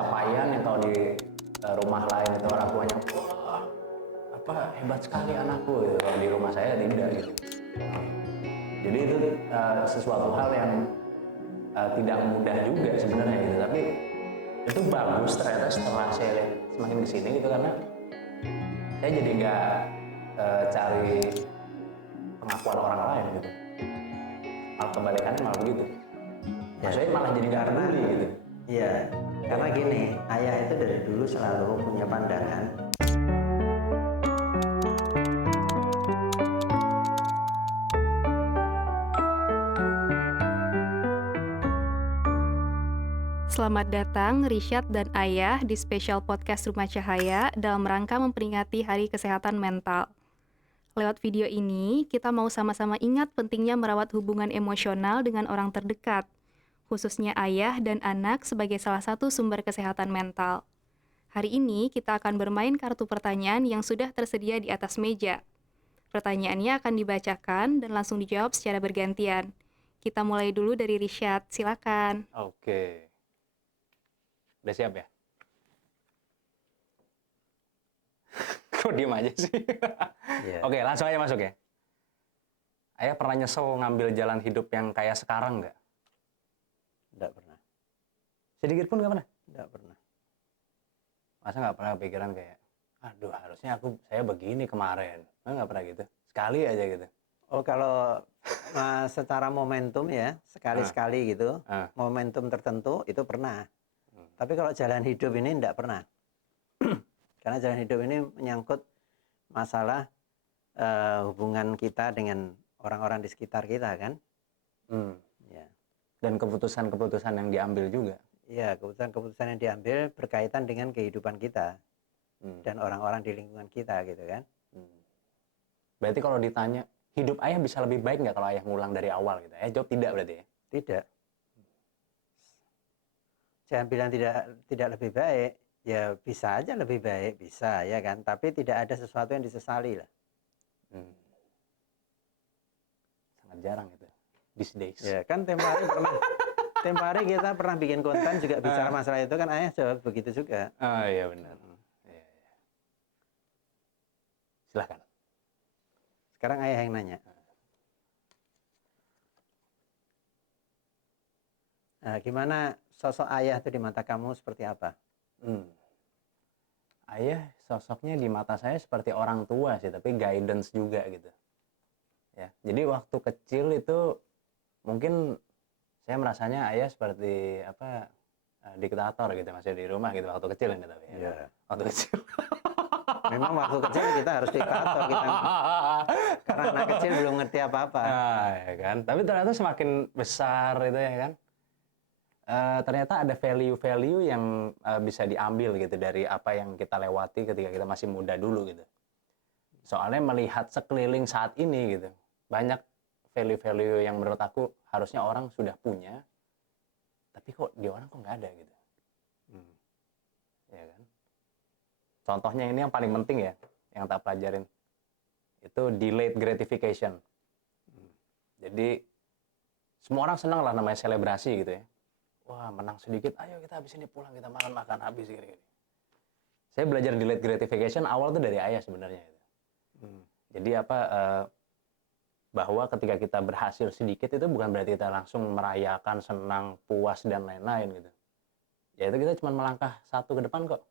pencapaian yang kalau di rumah lain itu orang tuanya, wah apa hebat sekali anakku gitu. Kalau di rumah saya tidak gitu. Jadi itu sesuatu hal yang tidak mudah juga sebenarnya gitu, tapi itu bagus ternyata setelah saya lihat semakin kesini gitu, karena saya jadi nggak cari pengakuan orang lain gitu, malah kebalikannya malah begitu. Maksudnya malah jadi nggak peduli gitu. Iya, karena gini, ayah itu dari dulu selalu punya pandangan. Selamat datang Rishad dan Ayah di spesial podcast Rumah Cahaya dalam rangka memperingati Hari Kesehatan Mental. Lewat video ini, kita mau sama-sama ingat pentingnya merawat hubungan emosional dengan orang terdekat, khususnya ayah dan anak sebagai salah satu sumber kesehatan mental. Hari ini kita akan bermain kartu pertanyaan yang sudah tersedia di atas meja. Pertanyaannya akan dibacakan dan langsung dijawab secara bergantian. Kita mulai dulu dari Rishad, silakan. Oke. Udah siap ya? Kok diem aja sih? Yeah. Oke, langsung aja masuk ya. Ayah pernah nyesel ngambil jalan hidup yang kayak sekarang nggak? Tidak pernah. Sedikit pun nggak pernah? Tidak pernah. Masa nggak pernah kepikiran kayak, aduh harusnya saya begini kemarin. Nggak pernah gitu? Sekali aja gitu? Oh, kalau secara momentum ya, sekali-sekali gitu, momentum tertentu itu pernah. Tapi kalau jalan hidup ini tidak pernah. Karena jalan hidup ini menyangkut masalah hubungan kita dengan orang-orang di sekitar kita kan. Ya. Dan keputusan-keputusan yang diambil juga. Iya, keputusan-keputusan yang diambil berkaitan dengan kehidupan kita dan orang-orang di lingkungan kita gitu kan. Berarti kalau ditanya, hidup ayah bisa lebih baik nggak kalau ayah ngulang dari awal gitu? Ayah jawab tidak berarti ya? Tidak. Jangan bilang tidak lebih baik, ya bisa aja lebih baik, bisa ya kan. Tapi tidak ada sesuatu yang disesali lah. Sangat jarang itu, these days. Ya kan tempo hari kita pernah bikin konten juga bicara masalah itu kan, ayah jawab begitu juga. Oh iya benar. Iya. Silahkan. Sekarang ayah yang nanya. Nah, gimana sosok ayah itu di mata kamu seperti apa? Ayah sosoknya di mata saya seperti orang tua sih, tapi guidance juga gitu. Ya, jadi waktu kecil itu mungkin saya merasanya ayah seperti apa, diktator gitu, masih di rumah gitu waktu kecil ini tapi. Ya. Waktu kecil. Memang waktu kecil kita harus diktator kita. Karena anak kecil belum ngerti apa-apa. Ya kan. Tapi ternyata semakin besar itu ya kan. Ternyata ada value-value yang bisa diambil gitu dari apa yang kita lewati ketika kita masih muda dulu gitu. Soalnya melihat sekeliling saat ini gitu, banyak value-value yang menurut aku harusnya orang sudah punya, tapi kok di orang kok nggak ada gitu. Ya kan. Contohnya ini yang paling penting ya, yang tak pelajarin, itu delayed gratification. Jadi semua orang senang lah namanya selebrasi gitu ya. Wah menang sedikit, ayo kita habis ini pulang, kita makan habis gini. Saya belajar delayed gratification awal tuh dari ayah sebenarnya. Jadi bahwa ketika kita berhasil sedikit itu bukan berarti kita langsung merayakan, senang, puas dan lain-lain gitu. Ya itu kita cuma melangkah satu ke depan kok.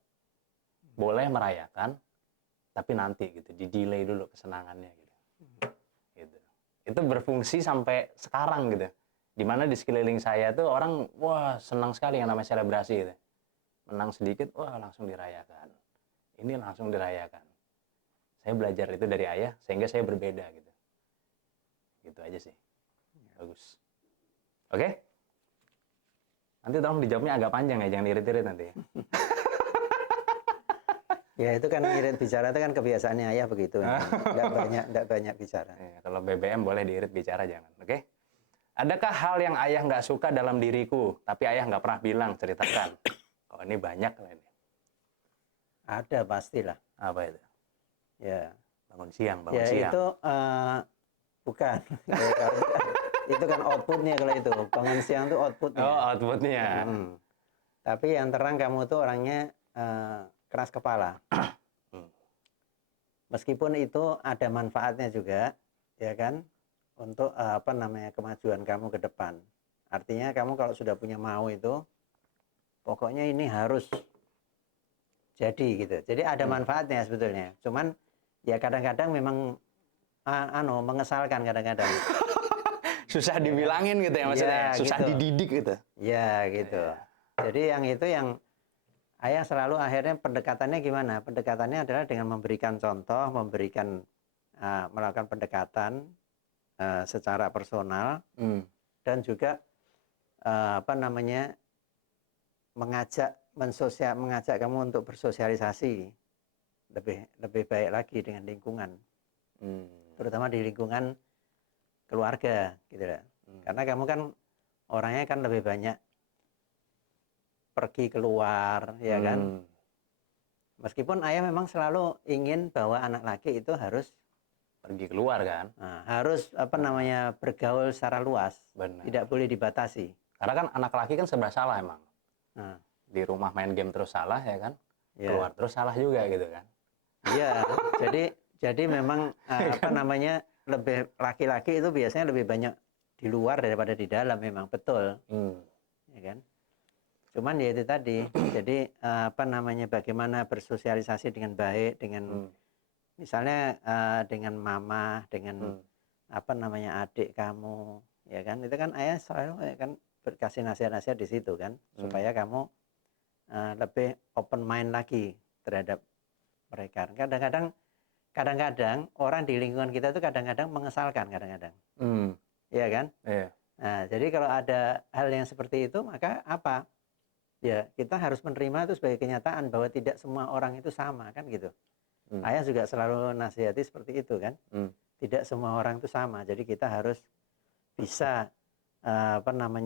Boleh merayakan, tapi nanti gitu, di delay dulu kesenangannya gitu. Itu berfungsi sampai sekarang gitu. Dimana di sekeliling saya tuh orang, wah senang sekali yang namanya selebrasi gitu. Menang sedikit, wah langsung dirayakan. Ini langsung dirayakan. Saya belajar itu dari ayah, sehingga saya berbeda gitu. Gitu aja sih. Bagus. Oke? Nanti tolong dijawabnya agak panjang ya, jangan irit-irit nanti. Ya itu kan irit bicara itu kan kebiasaannya ayah begitu. Nggak banyak bicara. Ya, kalau BBM boleh diirit bicara jangan, oke? Adakah hal yang ayah nggak suka dalam diriku, tapi ayah nggak pernah bilang, ceritakan. Oh ini banyak lah ini. Ada pastilah. Apa itu? Ya. Bangun siang. Ya itu bukan. Itu kan outputnya kalau itu. Bangun siang itu outputnya. Oh outputnya. Tapi yang terang kamu tuh orangnya keras kepala. Meskipun itu ada manfaatnya juga, ya kan, untuk kemajuan kamu ke depan. Artinya kamu kalau sudah punya mau itu, pokoknya ini harus jadi gitu. Jadi ada manfaatnya sebetulnya. Cuman ya kadang-kadang memang mengesalkan kadang-kadang. Susah dibilangin gitu ya maksudnya, Ya, susah gitu. dididik gitu. Ya gitu. Jadi yang itu yang ayah selalu akhirnya pendekatannya gimana? Pendekatannya adalah dengan memberikan contoh, melakukan pendekatan secara personal dan juga mengajak kamu untuk bersosialisasi lebih baik lagi dengan lingkungan, terutama di lingkungan keluarga, gitu lah. Karena kamu kan orangnya kan lebih banyak pergi keluar, ya kan. Meskipun ayah memang selalu ingin bahwa anak laki itu harus pergi keluar kan, harus bergaul secara luas. Benar. Tidak boleh dibatasi. Karena kan anak laki kan serba salah emang. Di rumah main game terus salah ya kan, keluar terus salah juga gitu kan. Iya, jadi memang lebih laki-laki itu biasanya lebih banyak di luar daripada di dalam, memang betul. Ya kan? Cuman ya itu tadi, jadi bagaimana bersosialisasi dengan baik dengan misalnya dengan mama, dengan adik kamu, ya kan? Itu kan ayah selalu kan berkasih nasihat-nasihat di situ kan, supaya kamu lebih open mind lagi terhadap mereka. Kadang-kadang orang di lingkungan kita itu kadang-kadang mengesalkan kadang-kadang. Iya kan? Iya. Nah, jadi kalau ada hal yang seperti itu, maka apa? Ya, kita harus menerima itu sebagai kenyataan bahwa tidak semua orang itu sama kan gitu. Ayah juga selalu nasihati seperti itu kan. Tidak semua orang itu sama. Jadi kita harus bisa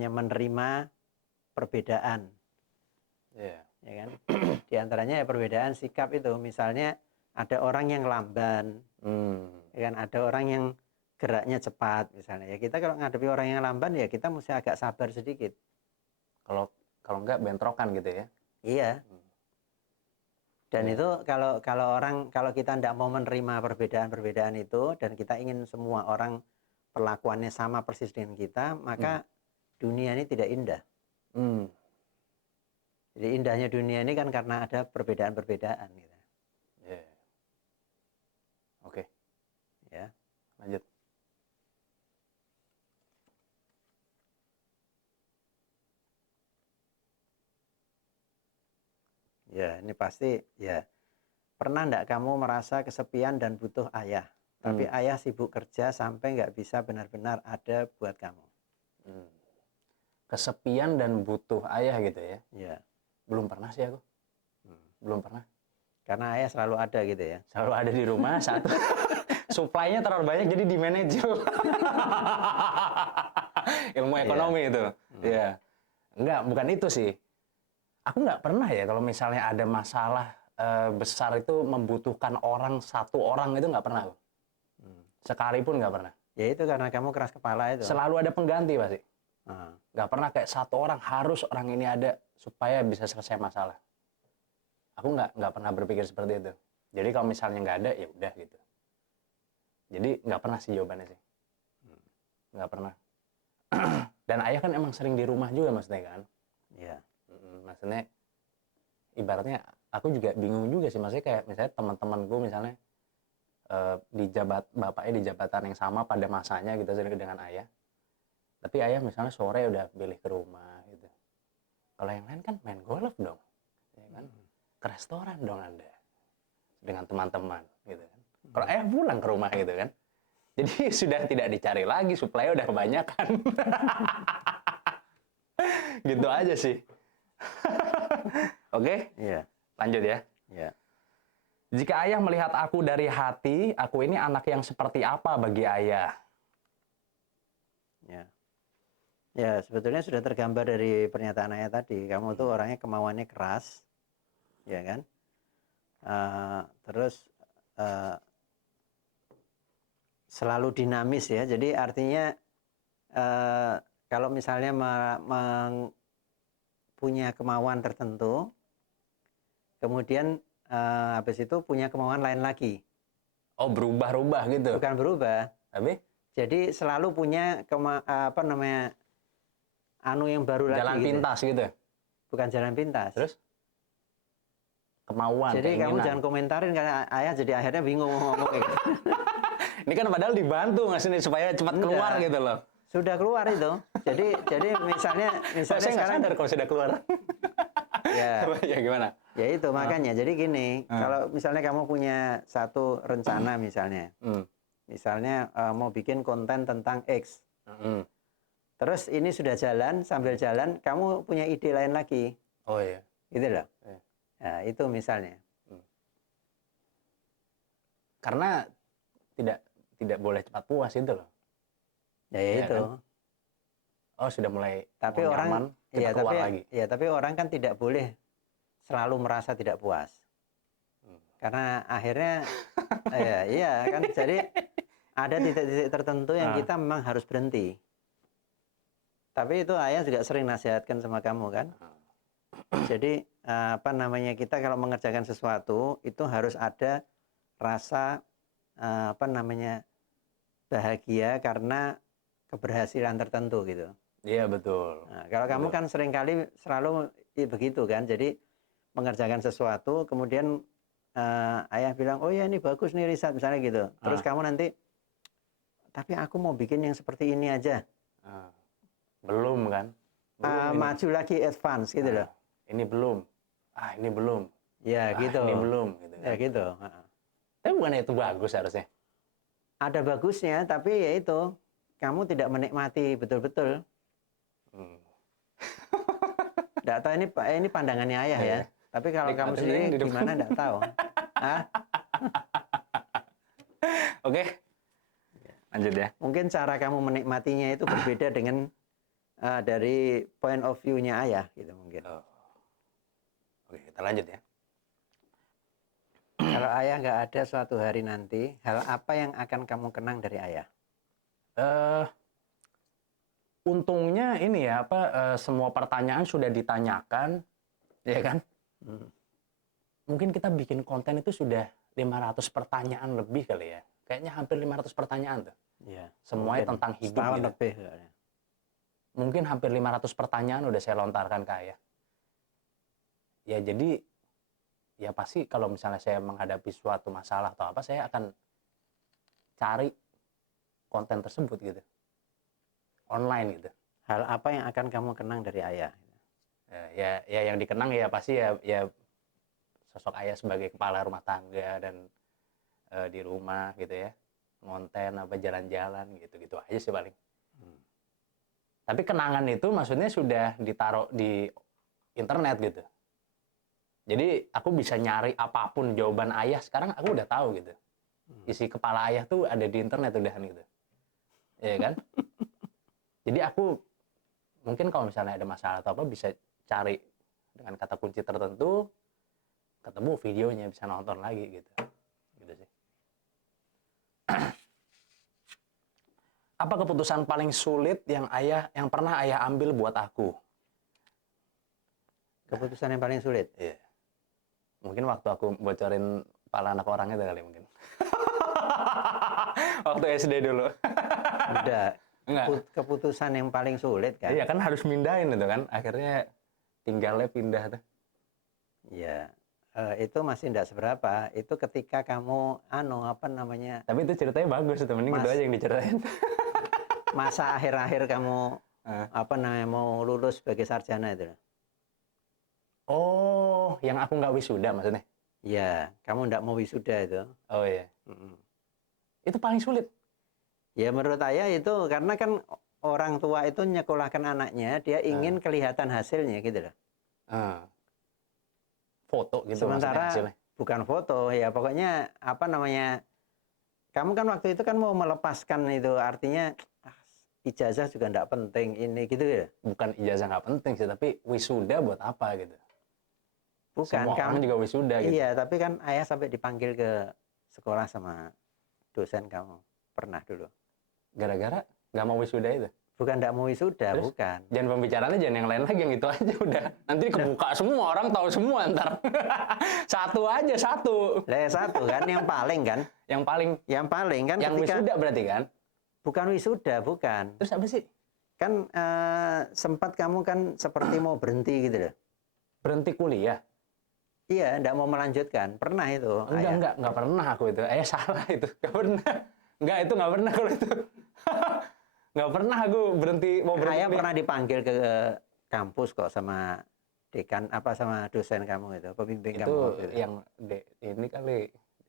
menerima perbedaan. Ya kan? Di antaranya ya perbedaan sikap itu. Misalnya ada orang yang lamban, ya kan? Ada orang yang geraknya cepat misalnya. Ya kita kalau ngadepi orang yang lamban ya kita mesti agak sabar sedikit. Kalau enggak bentrokan gitu ya. Iya. Dan itu kalau kita tidak mau menerima perbedaan-perbedaan itu dan kita ingin semua orang perlakuannya sama persis dengan kita, maka dunia ini tidak indah. Jadi indahnya dunia ini kan karena ada perbedaan-perbedaan gitu. Oke. Ya. Lanjut. Ya, ini pasti ya. Pernah enggak kamu merasa kesepian dan butuh ayah? Tapi ayah sibuk kerja sampai nggak bisa benar-benar ada buat kamu. Kesepian dan butuh ayah gitu ya? Ya. Belum pernah sih aku. Belum pernah. Karena ayah selalu ada gitu ya? Selalu ada di rumah, satu. Supply-nya terlalu banyak jadi di manage. Ilmu ekonomi itu. Ya. Enggak, bukan itu sih. Aku nggak pernah ya kalau misalnya ada masalah besar itu membutuhkan satu orang itu nggak pernah. Sekalipun nggak pernah. Ya itu karena kamu keras kepala itu. Selalu ada pengganti pasti. Nggak pernah kayak satu orang harus orang ini ada supaya bisa selesai masalah. Aku nggak pernah berpikir seperti itu. Jadi kalau misalnya nggak ada ya udah gitu. Jadi nggak pernah sih jawabannya sih. Nggak pernah. Dan ayah kan emang sering di rumah juga maksudnya kan. Iya. Maksudnya ibaratnya aku juga bingung juga sih, maksudnya kayak misalnya teman-temanku misalnya bapaknya di jabatan yang sama pada masanya gitu dengan ayah, tapi ayah misalnya sore udah balik ke rumah gitu. Kalau yang lain kan main golf dong, ya kan? Ke restoran dong Anda dengan teman-teman gitu kan. Kalau ayah pulang ke rumah gitu kan, jadi sudah tidak dicari lagi, suplai udah kebanyakan. Gitu aja sih. Oke? Iya. Lanjut ya. Iya. Jika ayah melihat aku dari hati, aku ini anak yang seperti apa bagi ayah? Ya. Ya, sebetulnya sudah tergambar dari pernyataan ayah tadi. Kamu tuh orangnya kemauannya keras, ya kan? Terus selalu dinamis ya. Jadi artinya kalau misalnya punya kemauan tertentu, kemudian habis itu punya kemauan lain lagi. Oh, berubah-ubah gitu. Bukan berubah. Tapi Jadi selalu punya anu yang baru lagi. jalan gitu. pintas gitu. Bukan jalan pintas. Terus kemauan, Jadi kamu keinginan. jangan komentarin karena ayah jadi akhirnya bingung mau ngomong gitu. Ini kan padahal dibantu nggak sih nih supaya cepat keluar Enggak. gitu loh. Sudah keluar itu. Jadi misalnya Saya nggak sekarang sadar kalau sudah keluar. ya Ya gimana? ya itu makanya. Jadi gini, kalau misalnya kamu punya satu rencana misalnya. Misalnya mau bikin konten tentang X. Terus ini sudah jalan, sambil jalan kamu punya ide lain lagi. Oh iya. Gitu loh. Iya. Nah, itu misalnya. Karena tidak boleh cepat puas itu loh. Ya Iya itu. kan? Oh, sudah mulai Tapi mau orang nyaman, kita keluar lagi. tapi orang kan tidak boleh selalu merasa tidak puas. Karena akhirnya iya kan, jadi ada titik-titik tertentu yang kita memang harus berhenti. Tapi itu ayah juga sering nasihatkan sama kamu kan. Jadi kita kalau mengerjakan sesuatu itu harus ada rasa bahagia karena keberhasilan tertentu gitu. Iya, betul. Nah, kalau kamu kan seringkali selalu begitu kan. Jadi mengerjakan sesuatu kemudian ayah bilang, "Oh ya ini bagus nih riset," misalnya gitu. Terus kamu nanti, "Tapi aku mau bikin yang seperti ini aja." Belum kan? Maju lagi advance gitu loh. Ini belum. Ini belum. Ya gitu. Ini belum gitu. Ya gitu. Tapi bukannya itu bagus harusnya? Ada bagusnya, tapi ya itu kamu tidak menikmati betul-betul. Nggak tahu ini pandangannya ayah ya. Tapi kalau kamu sendiri gimana nggak tahu. Oke. Lanjut ya. Mungkin cara kamu menikmatinya itu berbeda dengan dari point of view-nya ayah gitu mungkin. Oke, kita lanjut ya. Kalau ayah nggak ada suatu hari nanti, hal apa yang akan kamu kenang dari ayah? Untungnya ini ya semua pertanyaan sudah ditanyakan, ya kan? Mungkin kita bikin konten itu sudah 500 pertanyaan lebih kali ya. Kayaknya hampir 500 pertanyaan tuh. Ya, semuanya tentang hidup setahun gitu. lebih. Mungkin hampir 500 pertanyaan udah saya lontarkan ke ayah. Ya jadi ya pasti kalau misalnya saya menghadapi suatu masalah atau apa, saya akan cari konten tersebut gitu. Online gitu. Hal apa yang akan kamu kenang dari ayah? Ya yang dikenang ya pasti ya sosok ayah sebagai kepala rumah tangga dan di rumah gitu ya. Ngonten apa jalan-jalan gitu-gitu aja sih paling. Tapi kenangan itu maksudnya sudah ditaruh di internet gitu. Jadi aku bisa nyari apapun jawaban ayah sekarang aku udah tahu gitu. Isi kepala ayah tuh ada di internet udahan gitu. Iya kan? Jadi aku mungkin kalau misalnya ada masalah atau apa bisa cari dengan kata kunci tertentu, ketemu videonya, bisa nonton lagi gitu. Gitu sih. Apa keputusan paling sulit yang pernah ayah ambil buat aku? Keputusan yang paling sulit? Iya. Mungkin waktu aku bocorin kepala anak orang itu kali mungkin. Waktu SD dulu. Udah. Enggak. Keputusan yang paling sulit kan? Iya kan harus mindahin itu kan. Akhirnya tinggalnya pindah tuh. Iya. Itu masih enggak seberapa. Itu ketika kamu Tapi itu ceritanya bagus itu, mending itu aja yang diceritain. Masa akhir-akhir kamu mau lulus sebagai sarjana itu. Oh, yang aku nggak wisuda maksudnya? Iya, kamu enggak mau wisuda itu. Oh iya. Itu paling sulit. Ya menurut saya itu karena kan orang tua itu nyekolahkan anaknya, dia ingin kelihatan hasilnya gitu loh. Foto gitu. Sementara bukan foto ya, pokoknya kamu kan waktu itu kan mau melepaskan itu, artinya ijazah juga enggak penting ini gitu ya. Bukan ijazah nggak penting sih, tapi wisuda buat apa gitu. Bukan, semua orang juga wisuda gitu. Iya, tapi kan ayah sampai dipanggil ke sekolah sama dosen kamu pernah dulu. Gara-gara nggak mau wisuda itu? Bukan tidak mau wisuda, Terus? bukan. Jangan pembicaraannya jangan yang lain lagi, yang itu aja udah. Nanti kebuka semua, orang tahu semua ntar. Satu aja, satu. Lah ya satu kan, yang paling kan. Yang paling, Yang paling kan yang ketika... wisuda berarti kan? Bukan wisuda, bukan. Terus apa sih? Kan sempat kamu kan seperti mau berhenti gitu loh. Berhenti kuliah? Iya, enggak mau melanjutkan. Pernah itu, Ayah. Enggak pernah aku itu. Salah itu. Enggak pernah. Enggak, itu enggak pernah kalau itu. Enggak pernah aku mau berhenti. Ayah pernah dipanggil ke kampus kok sama dekan sama dosen kamu itu, pembimbing Itu kamu waktu itu. yang ini kali.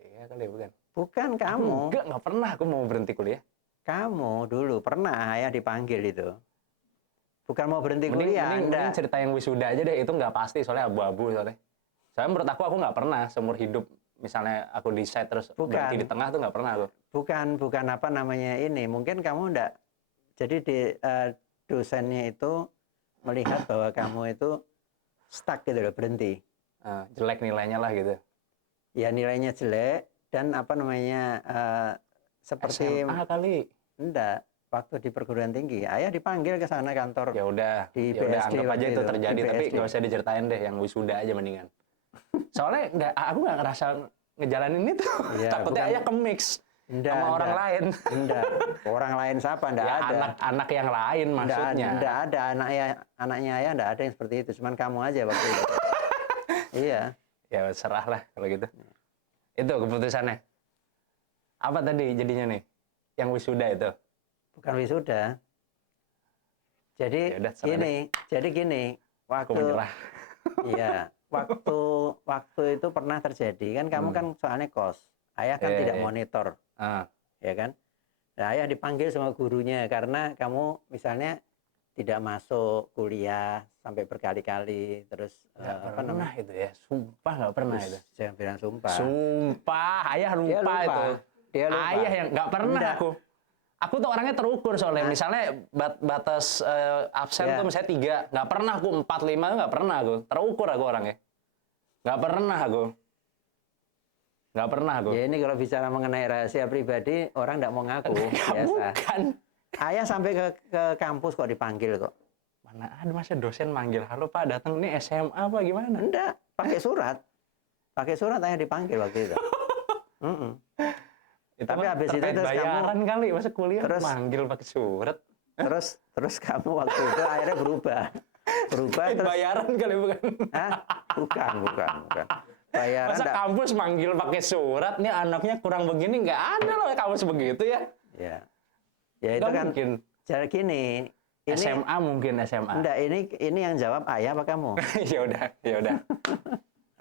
Iya kali bukan. Bukan kamu. Enggak pernah aku mau berhenti kuliah. Kamu dulu pernah Ayah dipanggil itu. Bukan mau berhenti kuliah, mending cerita yang wisuda aja deh, itu nggak pasti soalnya abu-abu soalnya. Soalnya menurut aku nggak pernah seumur hidup misalnya aku decide terus berhenti di tengah tuh nggak pernah aku. Bukan apa namanya ini. Mungkin kamu enggak. Jadi dosennya itu melihat bahwa kamu itu stuck gitu loh, berhenti. Jelek nilainya lah gitu. Ya nilainya jelek dan apa namanya seperti SMA kali. enggak. Waktu di perguruan tinggi, Ayah dipanggil ke sana kantor. Ya udah anggap aja itu terjadi, tapi nggak usah diceritain deh, yang wisuda aja mendingan. Soalnya aku nggak ngerasa ngejalanin itu. Ya, Takutnya Ayah ke-mix sama orang lain. Enggak. Orang lain siapa? Enggak Ya, ada. anak yang lain maksudnya. Enggak ada anaknya Ayah enggak ada yang seperti itu, cuman kamu aja waktu itu. Iya. Ya serah lah kalau gitu. Itu keputusannya. Apa tadi jadinya nih? Yang wisuda itu? Bukan wisuda. Jadi Yaudah, gini, Aku menyerah. Iya, waktu itu pernah terjadi kan kamu kan soalnya kos. Ayah kan tidak monitor. Ya kan? Nah, Ayah dipanggil sama gurunya karena kamu misalnya tidak masuk kuliah sampai berkali-kali terus Nggak pernah itu ya, sumpah nggak pernah itu. Jangan bilang sumpah. Sumpah, Ayah lupa, itu. Dia lupa. Ayah yang nggak pernah Enggak. Aku tuh orangnya terukur soalnya. Misalnya batas absen tuh misalnya 3, nggak pernah aku 4, 5 nggak pernah aku. Terukur aku orangnya. Nggak pernah aku. Ya ini kalau bicara mengenai rahasia pribadi orang nggak mau ngaku. Biasa. Bukan. Ayah sampai ke kampus kok dipanggil kok. Mana ada masa dosen manggil, halo Pak datang ini SMA apa gimana? Enggak, pakai surat. Pakai surat Ayah dipanggil waktu itu. Tapi habis itu terus bayaran kamu kali masa kuliah terus manggil pakai surat. Terus kamu waktu itu akhirnya berubah terus Bayaran kali bukan? Hah? Bukan. Bayaran Masa enggak. kampus manggil pakai surat, nih anaknya kurang begini, nggak ada loh kampus begitu ya. Ya itu Nggak kan mungkin. cara gini. Ini SMA mungkin SMA. enggak, ini yang jawab Ayah apa kamu? ya udah.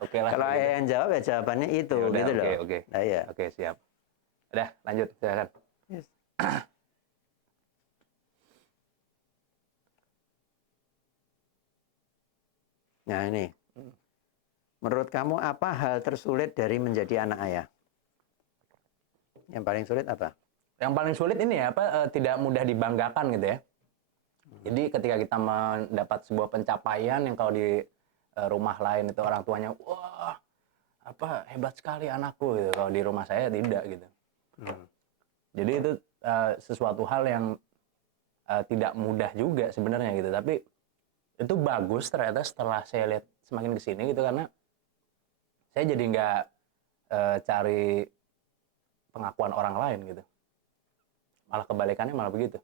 Oke lah. Kalau Ayah yang jawab ya jawabannya itu Ya udah, gitu loh. Oke. Nah, iya. Oke, siap. Udah, lanjut silakan. Yes. Nah ini, menurut kamu apa hal tersulit dari menjadi anak ayah? Yang paling sulit apa? Yang paling sulit ini ya, tidak mudah dibanggakan gitu ya. Jadi ketika kita mendapat sebuah pencapaian yang kalau di rumah lain itu orang tuanya, wah, apa hebat sekali anakku gitu. Kalau di rumah saya tidak gitu. Jadi itu sesuatu hal yang tidak mudah juga sebenarnya gitu. Tapi itu bagus ternyata setelah saya lihat semakin kesini gitu, karena saya jadi nggak cari pengakuan orang lain gitu. Malah kebalikannya malah begitu.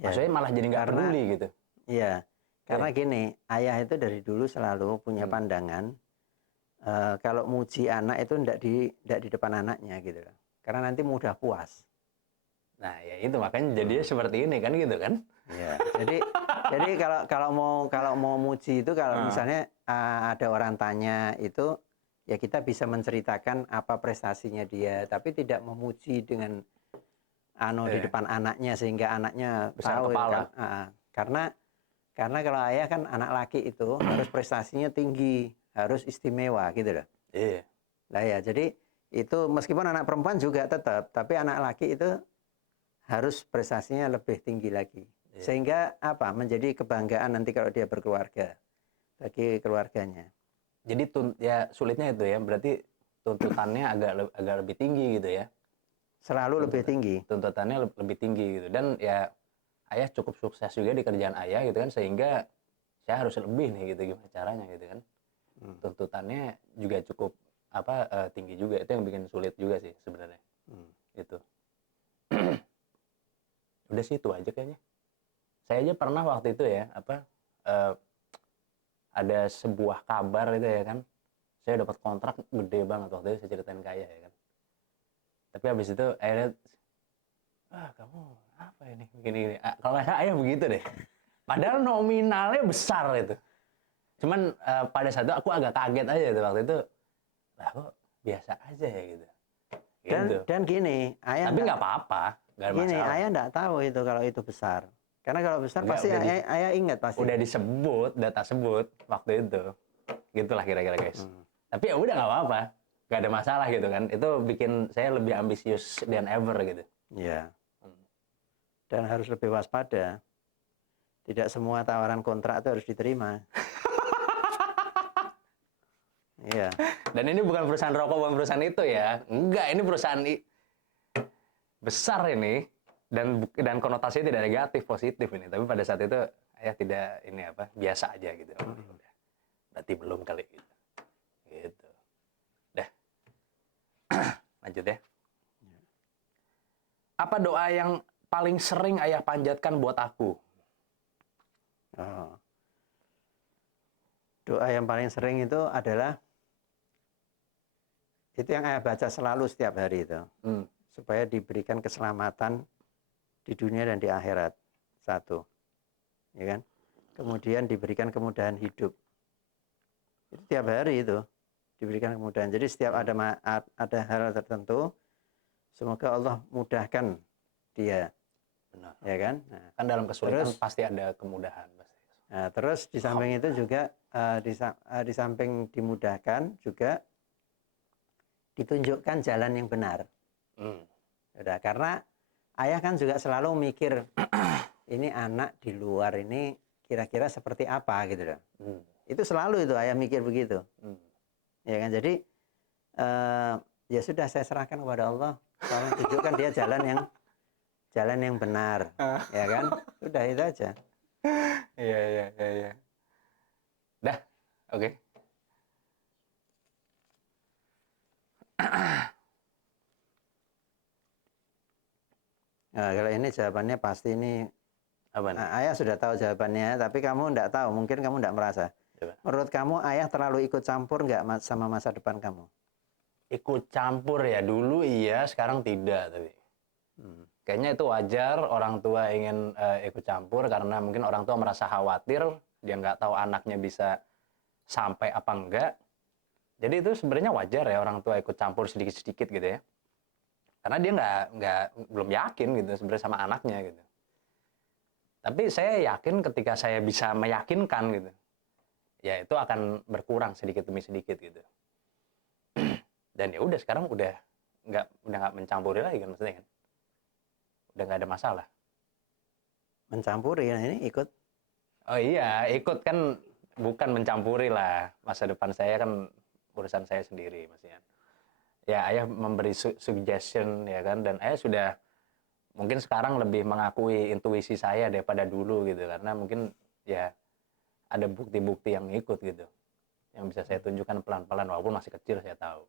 Maksudnya malah jadi nggak peduli gitu. Iya, karena gini, ayah itu dari dulu selalu punya pandangan kalau muji anak itu ndak di depan anaknya gitu loh. Karena nanti mudah puas. Nah ya itu makanya jadinya seperti ini kan gitu kan. Ya, jadi kalau mau muji itu kalau misalnya ada orang tanya itu ya kita bisa menceritakan apa prestasinya dia, tapi tidak memuji dengan di depan anaknya sehingga anaknya besar tahu kepala. Karena kalau ayah kan anak laki itu harus prestasinya tinggi, harus istimewa gitu loh. Iya. Nah ya, jadi itu meskipun anak perempuan juga tetap, tapi anak laki itu harus prestasinya lebih tinggi lagi. Sehingga apa? Menjadi kebanggaan nanti kalau dia berkeluarga bagi keluarganya. Jadi ya sulitnya itu ya, berarti tuntutannya agak lebih tinggi gitu ya. Selalu lebih tinggi. Tuntutannya lebih tinggi gitu. Dan ya ayah cukup sukses juga di kerjaan ayah gitu kan, sehingga saya harus lebih nih gitu, gimana caranya gitu kan. Tuntutannya juga cukup tinggi juga, itu yang bikin sulit juga sih sebenarnya. Gitu. Udah sih itu aja kayaknya. Saya aja pernah waktu itu ya ada sebuah kabar itu ya kan, saya dapat kontrak gede banget waktu itu, saya ceritain ke ayah ya kan. Tapi habis itu akhirnya, kamu apa ini begini. Kalau ayah begitu deh, padahal nominalnya besar itu. Cuman pada saat itu aku agak kaget aja itu waktu itu, lah kok biasa aja ya gitu. Dan gini, ayah tapi nggak apa-apa, nggak ada gini, masalah. ayah nggak tahu itu kalau itu besar. Karena kalau besar Enggak, pasti ayah ingat pasti. udah disebut, data sebut waktu itu. Gitulah kira-kira guys. Tapi ya udah nggak apa-apa, nggak ada masalah gitu kan. Itu bikin saya lebih ambisius than ever gitu. Iya. Dan harus lebih waspada. Tidak semua tawaran kontrak itu harus diterima. Iya. Dan ini bukan perusahaan rokok, bukan perusahaan itu ya. Enggak, ini perusahaan besar ini, dan konotasinya tidak negatif, positif ini. Tapi pada saat itu ayah tidak biasa aja gitu. Berarti belum kali gitu. Gitu. Dah. Lanjut ya. Apa doa yang paling sering ayah panjatkan buat aku? Doa yang paling sering itu adalah itu yang ayah baca selalu setiap hari itu. Supaya diberikan keselamatan di dunia dan di akhirat. Satu. Ya kan? Kemudian diberikan kemudahan hidup. Itu tiap hari itu diberikan kemudahan. Jadi setiap ada hal tertentu, semoga Allah mudahkan dia. Benar. Ya kan? Nah, kan dalam kesulitan pasti ada kemudahan pasti. Nah, terus di samping itu juga di samping dimudahkan juga ditunjukkan jalan yang benar. Udah, karena ayah kan juga selalu mikir ini anak di luar ini kira-kira seperti apa gitu loh. Itu selalu itu ayah mikir begitu. Ya kan, jadi ya sudah saya serahkan kepada Allah. Tolong tunjukkan dia jalan yang benar. Ya kan? Sudah itu aja. Iya. Dah, oke. Nah, kalau ini jawabannya pasti ini. Apa nih? Ayah sudah tahu jawabannya, tapi kamu enggak tahu. Mungkin kamu enggak merasa. Coba. Menurut kamu ayah terlalu ikut campur enggak sama masa depan kamu? Ikut campur ya, dulu iya, sekarang tidak tapi. Kayaknya itu wajar orang tua ingin ikut campur karena mungkin orang tua merasa khawatir, dia nggak tahu anaknya bisa sampai apa enggak. Jadi itu sebenarnya wajar ya orang tua ikut campur sedikit-sedikit gitu ya. Karena dia belum yakin gitu sebenarnya sama anaknya gitu. Tapi saya yakin ketika saya bisa meyakinkan gitu, ya itu akan berkurang sedikit demi sedikit gitu. Dan ya udah sekarang udah nggak mencampuri lagi kan maksudnya kan. Udah nggak ada masalah. Mencampuri, nah ini ikut. Oh iya, ikut kan bukan mencampuri lah. Masa depan saya kan urusan saya sendiri maksudnya. Ya ayah memberi suggestion ya kan, dan ayah sudah mungkin sekarang lebih mengakui intuisi saya daripada dulu gitu, karena mungkin ya ada bukti-bukti yang ikut gitu, yang bisa saya tunjukkan pelan-pelan walaupun masih kecil saya tahu.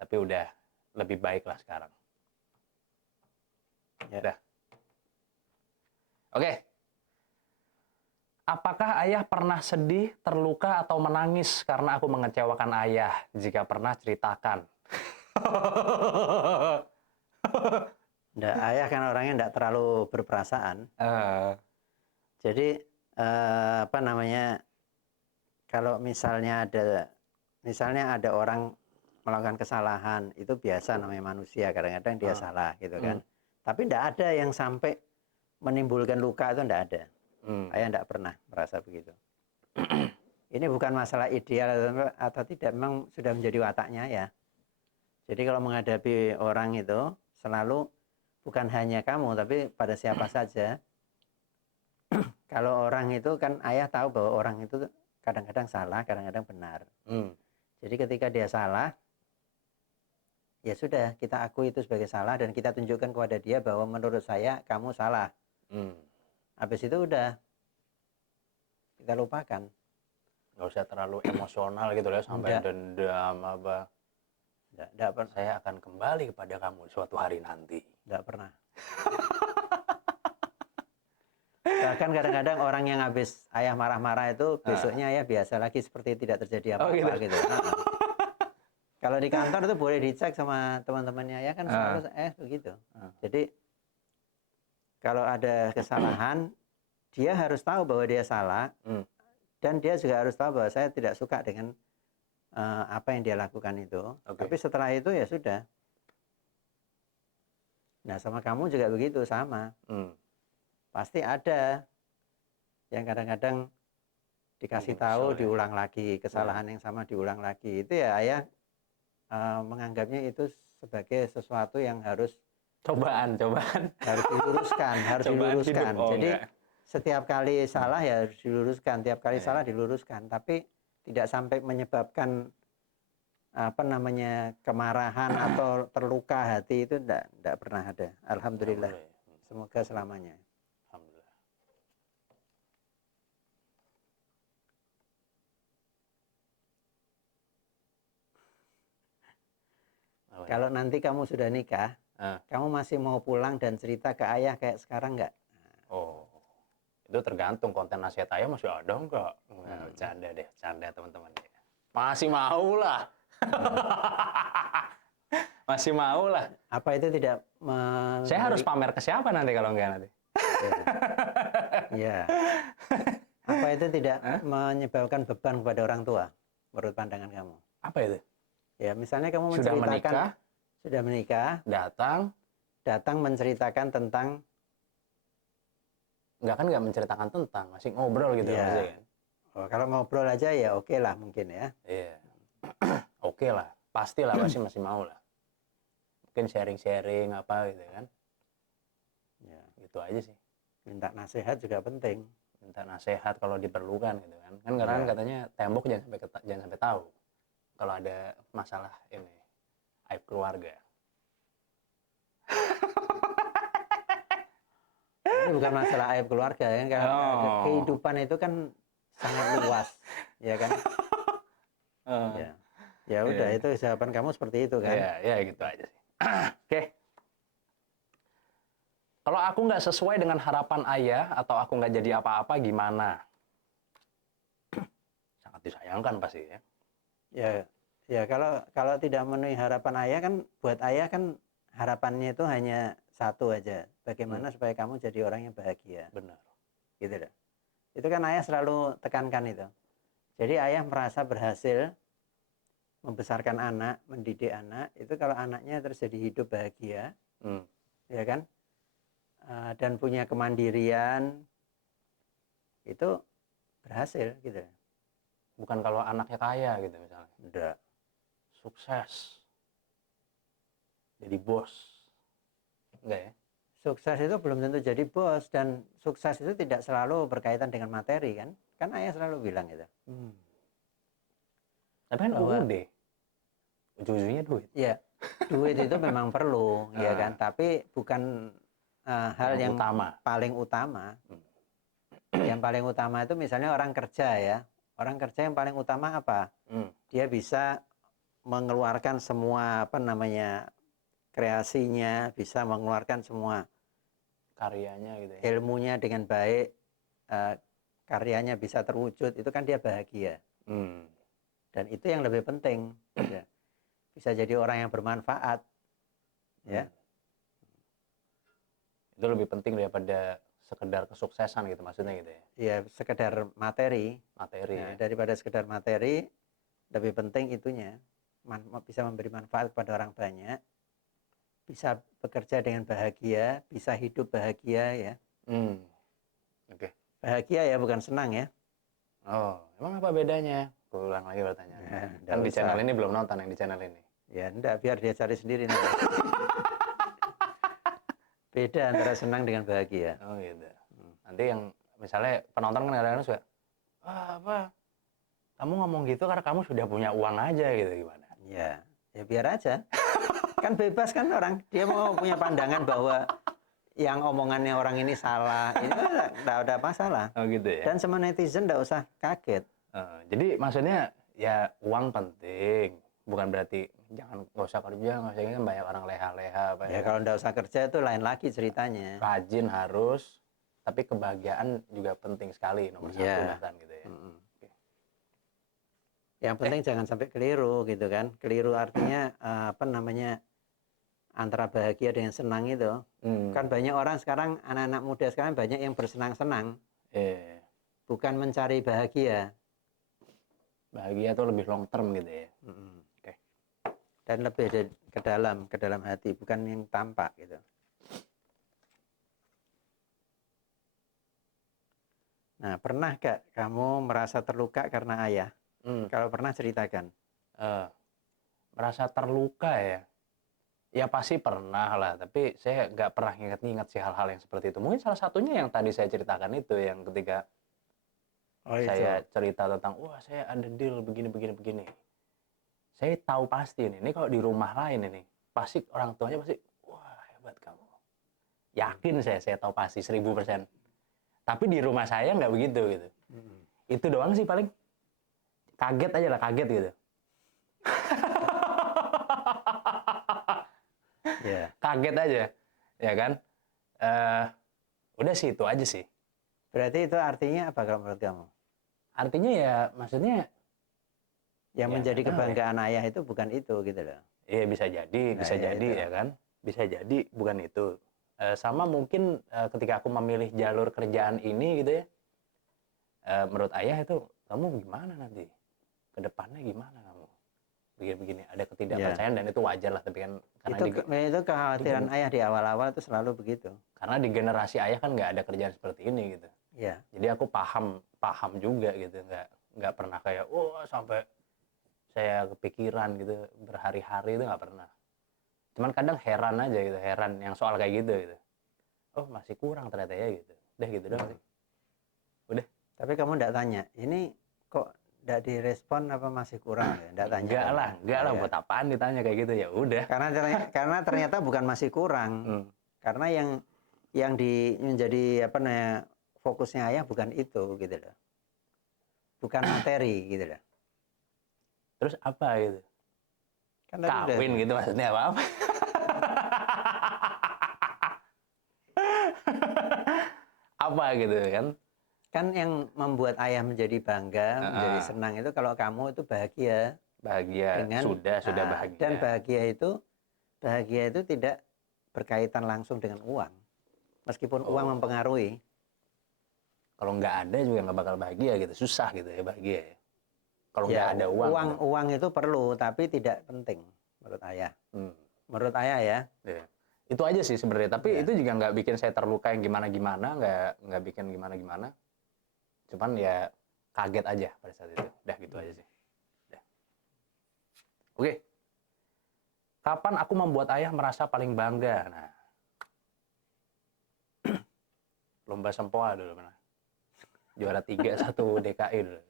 Tapi udah lebih baik lah sekarang. Ya dah. Oke. Apakah ayah pernah sedih, terluka, atau menangis karena aku mengecewakan ayah? Jika pernah, ceritakan. Nggak, ayah kan orangnya enggak terlalu berperasaan. Jadi apa namanya, kalau misalnya ada orang melakukan kesalahan, itu biasa namanya manusia, kadang-kadang dia salah gitu kan. Tapi enggak ada yang sampai menimbulkan luka, itu enggak ada. Ayah enggak pernah merasa begitu. Ini bukan masalah ideal atau tidak, memang sudah menjadi wataknya ya. Jadi kalau menghadapi orang itu selalu bukan hanya kamu, tapi pada siapa saja. Kalau orang itu kan ayah tahu bahwa orang itu kadang-kadang salah, kadang-kadang benar. Jadi ketika dia salah, ya sudah, kita akui itu sebagai salah dan kita tunjukkan kepada dia bahwa menurut saya kamu salah. Habis itu udah kita lupakan. Nggak usah terlalu emosional gitu ya, sampai dendam apa. Nggak pernah. Saya akan kembali kepada kamu suatu hari nanti. Nggak pernah. Bahkan kadang-kadang orang yang habis ayah marah-marah itu besoknya ayah biasa lagi seperti tidak terjadi apa-apa gitu. Kalau di kantor itu boleh dicek sama teman-temannya ayah kan selalu begitu. Jadi kalau ada kesalahan dia harus tahu bahwa dia salah dan dia juga harus tahu bahwa saya tidak suka dengan apa yang dia lakukan itu. Tapi setelah itu ya sudah. Nah sama kamu juga begitu sama. Pasti ada yang kadang-kadang dikasih tahu diulang lagi, kesalahan yang sama diulang lagi. Itu ya ayah menganggapnya itu sebagai sesuatu yang harus cobaan harus diluruskan. Jadi setiap kali salah ya harus diluruskan, tiap kali salah diluruskan, tapi tidak sampai menyebabkan kemarahan atau terluka hati, itu tidak pernah ada. Alhamdulillah. Semoga selamanya. Alhamdulillah. Kalau nanti kamu sudah nikah, kamu masih mau pulang dan cerita ke ayah kayak sekarang nggak? Oh, itu tergantung konten nasihat ayah masih ada enggak? Canda teman-teman. Masih mau lah. Masih mau lah. Apa itu tidak Saya harus pamer ke siapa nanti kalau enggak nanti? Ya. Apa itu tidak menyebabkan beban kepada orang tua menurut pandangan kamu? Apa itu? Ya, misalnya kamu menceritakan sudah menikah, datang menceritakan tentang, nggak menceritakan tentang, masih ngobrol gitu ya. Masih, kan? Oh, kalau ngobrol aja ya oke lah mungkin ya. Iya. Oke lah, pastilah pasti masih mau lah. Mungkin sharing-sharing apa gitu kan. Ya, gitu aja sih. Minta nasihat juga penting. Minta nasihat kalau diperlukan gitu kan. Kan kadang katanya tembok jangan sampai tahu kalau ada masalah ini aib keluarga. Ini bukan masalah aib keluarga kan, kehidupan itu kan sangat luas, ya kan? Ya udah, itu jawaban kamu seperti itu kan? Ya gitu aja sih. Oke. Kalau aku nggak sesuai dengan harapan ayah atau aku nggak jadi apa-apa gimana? Sangat disayangkan pasti ya. Ya kalau tidak memenuhi harapan ayah kan, buat ayah kan harapannya itu hanya satu aja, bagaimana supaya kamu jadi orang yang bahagia. Benar. Gitu loh. Itu kan ayah selalu tekankan itu. Jadi ayah merasa berhasil membesarkan anak, mendidik anak, itu kalau anaknya terus jadi hidup bahagia, ya kan? Dan punya kemandirian, itu berhasil gitu. Bukan kalau anaknya kaya gitu misalnya. Enggak. Sukses. Jadi bos. Enggak ya? Sukses itu belum tentu jadi bos, dan sukses itu tidak selalu berkaitan dengan materi kan? Kan ayah selalu bilang gitu. Tapi kan deh. Ujung-ujungnya duit. Ya, duit itu memang perlu, ya kan? Tapi bukan hal yang paling utama. Yang paling utama itu misalnya orang kerja ya. Orang kerja yang paling utama apa? Dia bisa mengeluarkan semua kreasinya, bisa mengeluarkan semua karyanya gitu ya. Ilmunya dengan baik, karyanya bisa terwujud, itu kan dia bahagia. Dan itu yang lebih penting. Ya. Bisa jadi orang yang bermanfaat. Ya. Itu lebih penting daripada sekedar kesuksesan gitu maksudnya gitu ya. Iya, sekedar materi. Ya. Daripada sekedar materi, lebih penting itunya. Bisa memberi manfaat kepada orang banyak. Bisa bekerja dengan bahagia, bisa hidup bahagia ya. Oke. Bahagia ya, bukan senang ya. Oh, emang apa bedanya? Aku ulang lagi pertanyaannya. Kan di channel ini belum nonton yang di channel ini. Ya enggak, biar dia cari sendiri nanti. Beda antara senang dengan bahagia. Oh gitu. Nanti yang misalnya penonton kan kadang-kadang suka, apa? Kamu ngomong gitu karena kamu sudah punya uang aja gitu, gimana? Ya biar aja. Kan bebas kan orang, dia mau punya pandangan bahwa yang omongannya orang ini salah, ini nggak ada masalah. Oh gitu ya. Dan semua netizen nggak usah kaget. Jadi maksudnya ya uang penting, bukan berarti nggak usah kerja, nggak usah ini, kan banyak orang leha-leha. Ya kalau nggak usah kerja itu lain lagi ceritanya. Rajin harus, tapi kebahagiaan juga penting sekali nomor satu bahkan gitu ya. Oke. Yang penting jangan sampai keliru gitu kan. Keliru artinya apa namanya, antara bahagia dengan senang itu. Kan banyak orang sekarang, anak-anak muda sekarang banyak yang bersenang-senang. Bukan mencari bahagia. Bahagia itu lebih long term gitu ya. Oke. Dan lebih ke dalam hati, bukan yang tampak gitu. Nah, pernah gak kamu merasa terluka karena ayah? Kalau pernah ceritakan. Merasa terluka ya? Ya pasti pernah lah, tapi saya nggak pernah ingat-ingat sih hal-hal yang seperti itu. Mungkin salah satunya yang tadi saya ceritakan itu, yang ketika saya cerita tentang, wah saya ada deal begini. Saya tahu pasti ini kalau di rumah lain ini, pasti orang tuanya pasti, wah hebat kamu. Yakin saya tahu pasti 1000%. Tapi di rumah saya nggak begitu gitu. Itu doang sih paling. Kaget aja lah, kaget gitu. Kaget aja, ya kan? Udah sih itu aja sih. Berarti itu artinya apa kalau menurut kamu? Artinya ya, maksudnya yang menjadi kebanggaan ayah itu bukan itu gitu loh. Iya bisa jadi, ya kan? Bisa jadi bukan itu. Sama mungkin ketika aku memilih jalur kerjaan ini gitu ya, menurut ayah itu, kamu gimana nanti? Kedepannya gimana kamu? Begini ada ketidakpercayaan dan itu wajar lah, tapi kan karena itu kekhawatiran ayah di awal-awal itu selalu begitu. Karena di generasi ayah kan nggak ada kerjaan seperti ini gitu. Iya. Jadi aku paham juga gitu, nggak pernah kayak sampai saya kepikiran gitu berhari-hari, itu nggak pernah. Cuman kadang heran aja gitu, heran yang soal kayak gitu. Oh masih kurang ternyata ya gitu. Udah gitu doang sih. Udah. Tapi kamu nggak tanya, ini kok nggak direspon apa masih kurang ya? Nggak tanya. Enggak lah, buat apaan ditanya kayak gitu, ya udah. Karena ternyata bukan masih kurang. Karena yang menjadi apa namanya, fokusnya ayah bukan itu gitu loh. Bukan materi gitu loh. Terus apa gitu? Kan kawin gitu maksudnya apa? Apa gitu kan? Kan yang membuat ayah menjadi bangga, menjadi senang itu kalau kamu itu bahagia. Dengan, sudah bahagia. Dan bahagia itu tidak berkaitan langsung dengan uang. Meskipun uang mempengaruhi. Kalau nggak ada juga nggak bakal bahagia gitu, susah gitu ya bahagia ya. Kalau nggak ada uang. Uang itu perlu, tapi tidak penting menurut ayah. Menurut ayah ya. Itu aja sih sebenarnya. Tapi itu juga nggak bikin saya terluka yang gimana-gimana, nggak bikin gimana-gimana. Cuman ya kaget aja pada saat itu. Udah gitu aja sih. Udah. Oke. Kapan aku membuat ayah merasa paling bangga? Nah, lomba sempoa dulu pernah. Juara 3 1 DKI dulu.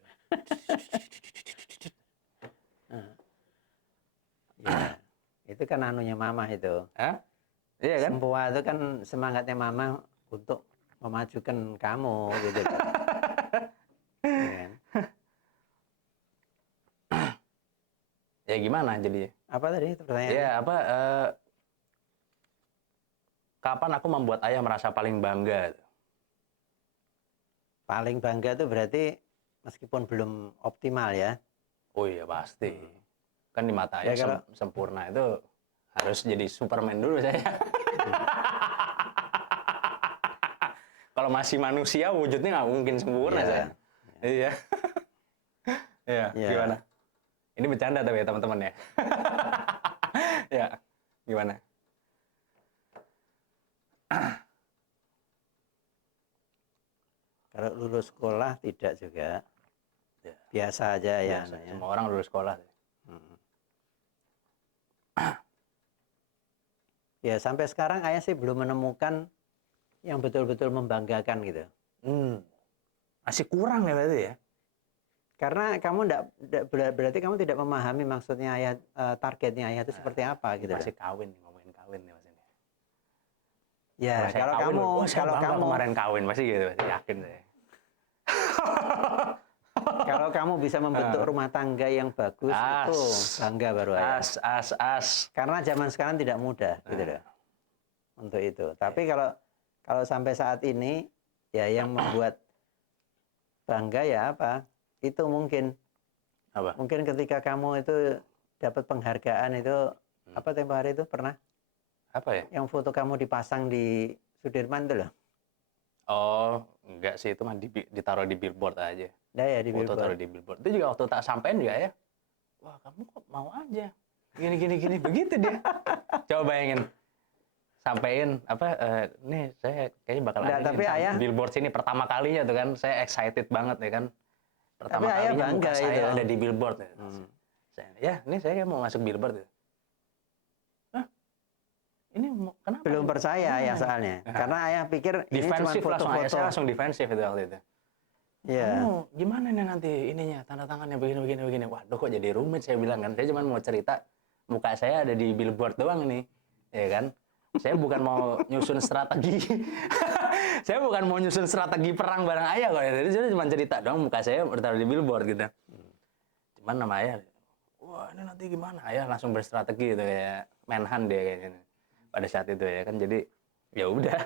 Ya, itu kan anunya mama itu. Iya kan? Sempoa itu kan semangatnya mama untuk memajukan kamu gitu. Ya. Ya gimana jadi? Apa tadi pertanyaannya? Ya kapan aku membuat ayah merasa paling bangga? Paling bangga itu berarti meskipun belum optimal ya. Oh iya pasti. Kan di mata ayah sempurna itu harus jadi Superman dulu saya. Kalau masih manusia wujudnya nggak mungkin sempurna saya. Iya. Iya. Gimana? Ini bercanda tapi ya teman-teman ya. Ya. Gimana? Kalau lulus sekolah tidak juga. Biasa aja ya. Semua orang lulus sekolah. Ya sampai sekarang ayah sih belum menemukan yang betul-betul membanggakan gitu. Masih kurang ya berarti ya? Karena kamu berarti kamu tidak memahami maksudnya ayah, targetnya ayah itu seperti apa gitu. Masih kawin, ngomongin kawin nih Mas ini. Ya, Kalau kamu kemarin kawin pasti gitu, pasti yakin saya. Kalau kamu bisa membentuk rumah tangga yang bagus, itu bangga baru ayah. Karena zaman sekarang tidak mudah gitu loh. Untuk itu. Tapi kalau sampai saat ini ya yang membuat bangga ya apa? Itu mungkin apa? Mungkin ketika kamu itu dapat penghargaan itu apa tempo hari itu pernah? Apa ya? Yang foto kamu dipasang di Sudirman itu loh. Oh, enggak sih, itu mah ditaruh di billboard aja. Nah, ya, di foto taruh di billboard. Itu juga waktu tak sampein juga ya. Wah, kamu kok mau aja. Gini begitu dia. Coba bayangin. Sampein apa nih saya kayaknya bakal ada tapi ayah, billboard sini pertama kalinya tuh kan. Saya excited banget ya kan. Pertama tapi kalinya bangga muka saya itu ada di billboard. Ya, ini saya mau masuk billboard. Hah? Ini kenapa? Belum percaya ayah soalnya. Karena ayah pikir ini cuma foto-foto. Saya langsung defensif itu waktu itu. Iya. Kamu gimana nih nanti ininya tanda tangannya begini. Waduh kok jadi rumit saya bilang kan. Saya cuma mau cerita muka saya ada di billboard doang nih. Ya kan? Saya bukan mau nyusun strategi. Saya bukan mau nyusun strategi perang bareng ayah kok. Jadi saya cuma cerita dong muka saya bertaruh di billboard gitu. Cuman nama ayah, wah ini nanti gimana? Ayah langsung berstrategi gitu kayak Menhan dia kayaknya. Pada saat itu ya kan. Jadi ya udah.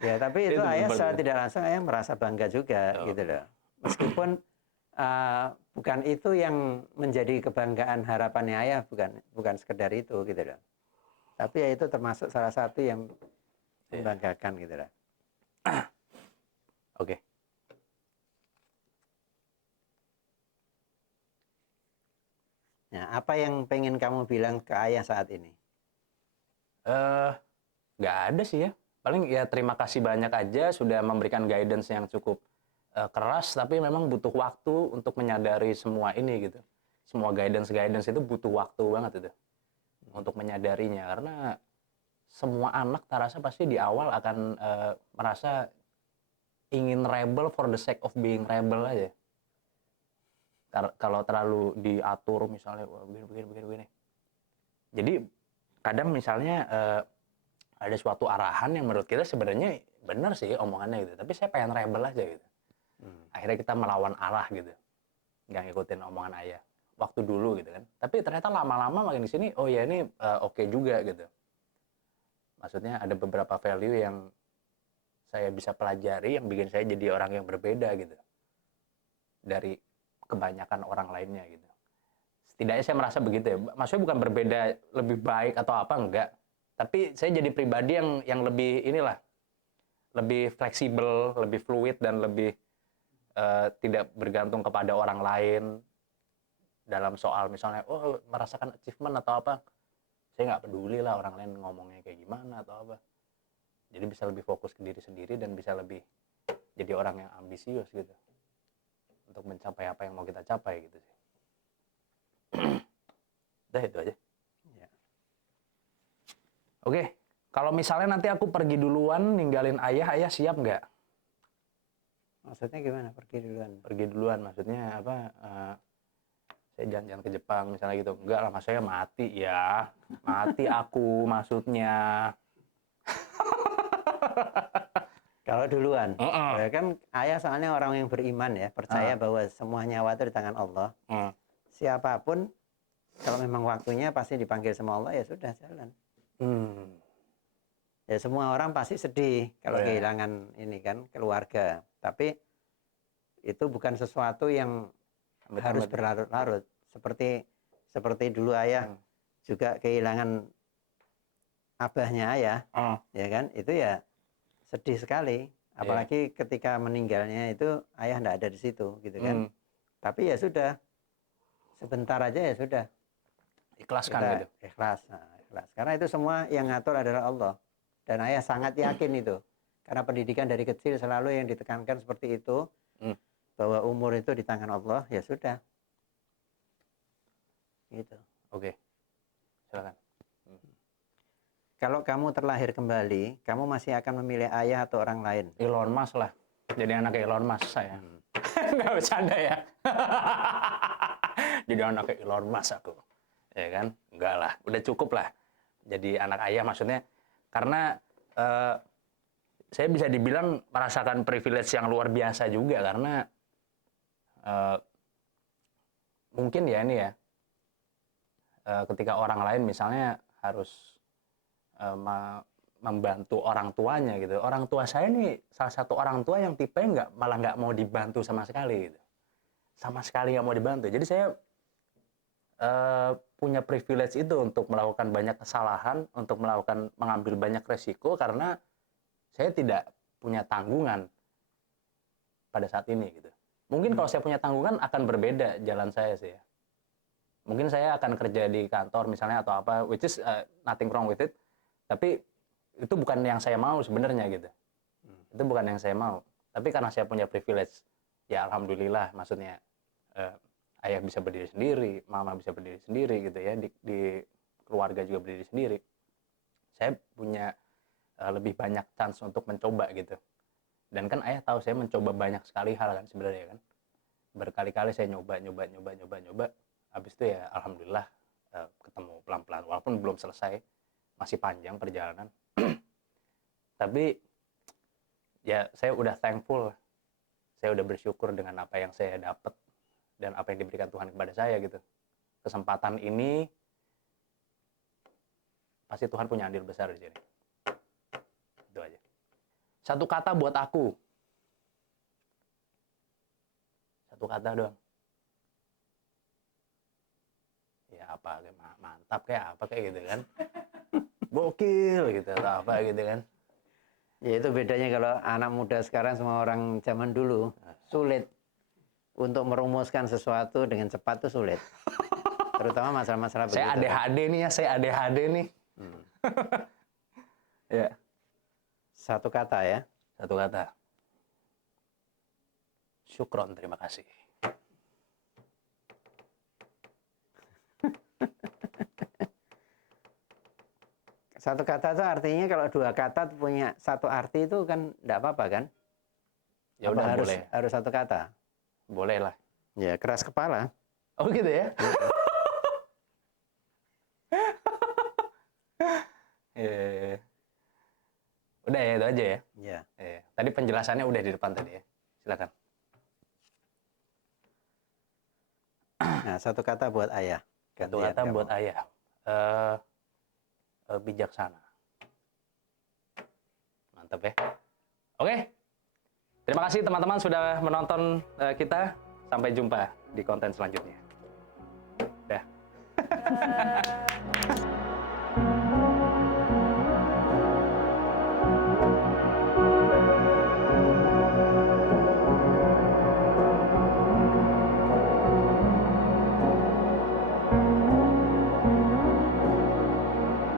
Ya tapi itu ayah secara tidak langsung ayah merasa bangga juga gitu loh. Meskipun bukan itu yang menjadi kebanggaan harapannya ayah, bukan sekedar itu gitu loh. Tapi ya itu termasuk salah satu yang membanggakan gitu lah. Oke. Nah, apa yang pengen kamu bilang ke ayah saat ini? Nggak ada sih ya. Paling ya terima kasih banyak aja sudah memberikan guidance yang cukup keras, tapi memang butuh waktu untuk menyadari semua ini gitu. Semua guidance itu butuh waktu banget itu. Untuk menyadarinya, karena semua anak tak rasa pasti di awal akan merasa ingin rebel for the sake of being rebel aja. Kalau terlalu diatur misalnya begini. Jadi kadang misalnya ada suatu arahan yang menurut kita sebenarnya benar sih omongannya gitu, tapi saya pengen rebel aja gitu. Akhirnya kita melawan arah gitu, nggak ngikutin omongan ayah waktu dulu gitu kan. Tapi ternyata lama-lama makin di sini, oh ya ini oke juga gitu. Maksudnya ada beberapa value yang saya bisa pelajari yang bikin saya jadi orang yang berbeda gitu dari kebanyakan orang lainnya gitu. Setidaknya saya merasa begitu ya. Maksudnya bukan berbeda lebih baik atau apa, enggak. Tapi saya jadi pribadi yang lebih inilah, lebih fleksibel, lebih fluid dan lebih tidak bergantung kepada orang lain dalam soal misalnya merasakan achievement atau apa. Saya nggak peduli lah orang lain ngomongnya kayak gimana atau apa. Jadi bisa lebih fokus ke diri sendiri dan bisa lebih jadi orang yang ambisius gitu untuk mencapai apa yang mau kita capai gitu sih. Udah itu aja. Ya. Oke, kalau misalnya nanti aku pergi duluan ninggalin ayah siap nggak? Maksudnya gimana pergi duluan? Pergi duluan maksudnya apa? Saya jalan-jalan ke Jepang misalnya gitu. Enggak lah, maksudnya mati ya. Mati aku maksudnya. Kalau duluan, ya kan ayah soalnya orang yang beriman ya, percaya bahwa semua nyawa itu di tangan Allah. Siapapun, kalau memang waktunya pasti dipanggil sama Allah, ya sudah jalan. Ya semua orang pasti sedih kalau kehilangan ini kan keluarga. Tapi itu bukan sesuatu yang harus berlarut-larut. Seperti dulu ayah juga kehilangan abahnya ayah, ya kan? Itu ya sedih sekali. Apalagi ketika meninggalnya itu ayah enggak ada di situ, gitu kan? Tapi ya sudah, sebentar aja ya sudah. Ikhlaskan kita gitu. Ikhlas. Karena itu semua yang ngatur adalah Allah. Dan ayah sangat yakin itu. Karena pendidikan dari kecil selalu yang ditekankan seperti itu. Bahwa umur itu di tangan Allah, ya sudah. Gitu. Oke. Silakan. Kalau kamu terlahir kembali, kamu masih akan memilih ayah atau orang lain? Elon Musk lah. Jadi anak Elon Musk saya. Nggak bercanda ya. Jadi anaknya Elon Musk aku. Ya kan? Enggak lah, udah cukup lah. Jadi anak ayah maksudnya. Karena saya bisa dibilang merasakan privilege yang luar biasa juga. Karena mungkin ya ini ya, ketika orang lain misalnya harus membantu orang tuanya gitu. Orang tua saya ini salah satu orang tua yang tipenya malah nggak mau dibantu sama sekali gitu. Sama sekali nggak mau dibantu. Jadi saya punya privilege itu untuk melakukan banyak kesalahan, untuk mengambil banyak resiko karena saya tidak punya tanggungan pada saat ini gitu. Mungkin kalau saya punya tanggungan akan berbeda jalan saya sih ya. Mungkin saya akan kerja di kantor misalnya atau apa, which is nothing wrong with it. Tapi itu bukan yang saya mau sebenarnya gitu. Itu bukan yang saya mau. Tapi karena saya punya privilege, ya alhamdulillah maksudnya ayah bisa berdiri sendiri, mama bisa berdiri sendiri gitu ya, di keluarga juga berdiri sendiri. Saya punya lebih banyak chance untuk mencoba gitu. Dan kan ayah tahu saya mencoba banyak sekali hal kan sebenarnya kan. Berkali-kali saya nyoba. Habis itu ya alhamdulillah ketemu pelan-pelan walaupun belum selesai, masih panjang perjalanan. Tapi ya saya udah thankful. Saya udah bersyukur dengan apa yang saya dapat dan apa yang diberikan Tuhan kepada saya gitu. Kesempatan ini pasti Tuhan punya andil besar di sini. Itu aja. Satu kata buat aku. Satu kata doang. Ya apa, mantap kayak apa kayak gitu kan. Gokil gitu atau apa gitu kan. Ya itu bedanya kalau anak muda sekarang sama orang zaman dulu. Sulit untuk merumuskan sesuatu dengan cepat tuh sulit. Terutama masalah-masalah begitu. Saya ADHD nih ya, saya ADHD nih. Ya. Satu kata ya. Satu kata. Syukron, terima kasih. Satu kata itu artinya kalau dua kata punya satu arti itu kan enggak apa-apa kan? Ya udah boleh. Harus satu kata. Boleh lah. Ya, keras kepala. Oh gitu ya? Udah ya, itu aja ya? Iya. Tadi penjelasannya udah di depan tadi ya. Silakan. Nah, satu kata buat ayah. Satu kata buat ayah. Bijaksana. Mantap ya. Oke. Terima kasih teman-teman sudah menonton kita. Sampai jumpa di konten selanjutnya. Dah.